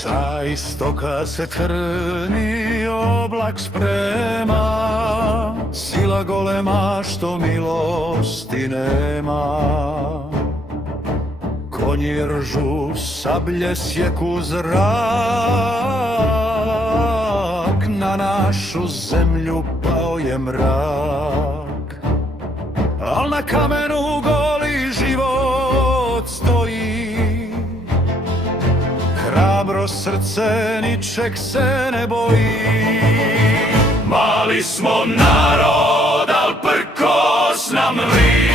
Sa istoka se crni oblak sprema, sila golema što milosti nema. Konji ržu, sablje sjeku zrak, na našu zemlju pao je mrak. Al na kamenu goli život stoji, hrabro srce ničeg se ne boji. Mali smo narod, al prkos nam vri,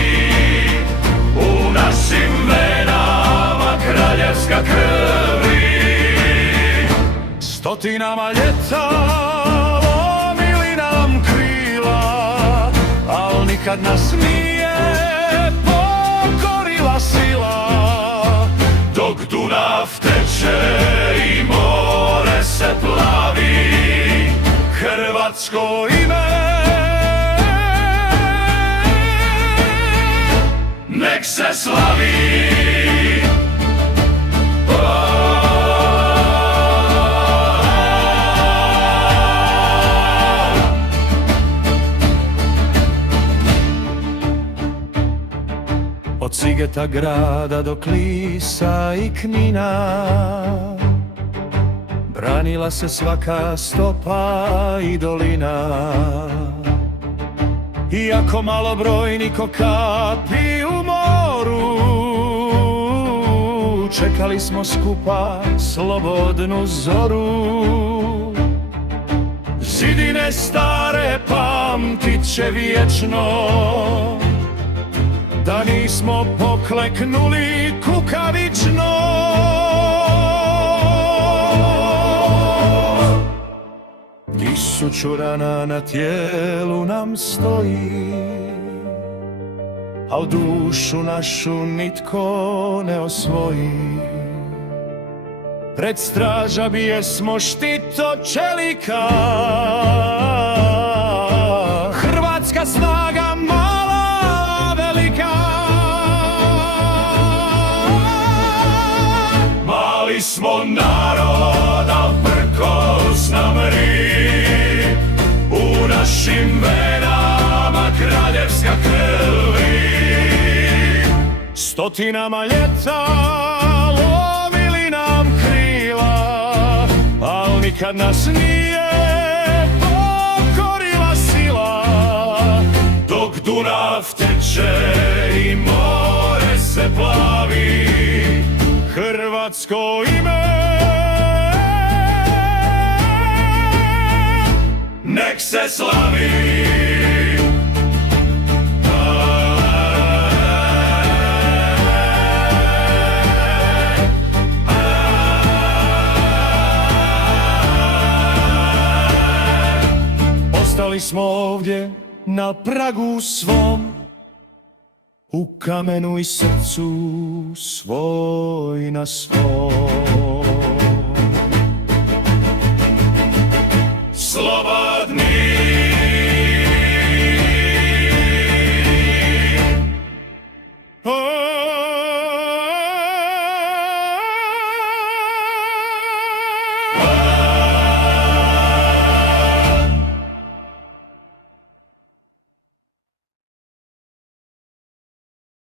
u našim venama kraljevska krvi. Stotinama ljeta lomili nam krila, al nikad nas nije pokorila sila. Dok Dunav teče i more se plavi, hrvatsko ime nek se slavi. Od Sigeta grada do Klisa i Knina branila se svaka stopa i dolina. Iako malobrojni ko kapi u moru, čekali smo skupa slobodnu zoru. Zidine stare pamtit će vječno, da nismo pokleknuli kukavično. Tisuću rana na tijelu nam stoji, al dušu našu nitko ne osvoji. Pred straža bijesmo štit od čelika, hrvatska snaga mala velika. Mali smo narod, al prkos nam ri, u našim venama kraljevska krvi. Stotinama ljeta lomili nam krila, al nikad nas nije pokorila sila. Dok Dunav teče i more se plavi, hrvatsko ime nek se slavi. Ostali smo ovdje na pragu svom, u kamenu i srcu svoj na svom. Slobodni